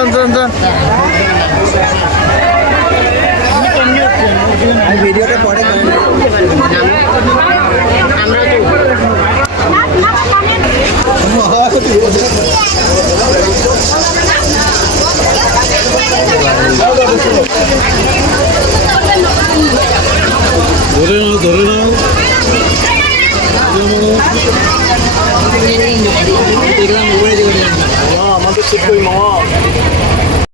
যান যান যান। ভিডিওটা পরে ধরে নাও ধরে নাও। দেখলাম আমাদের ঠিক কই মামা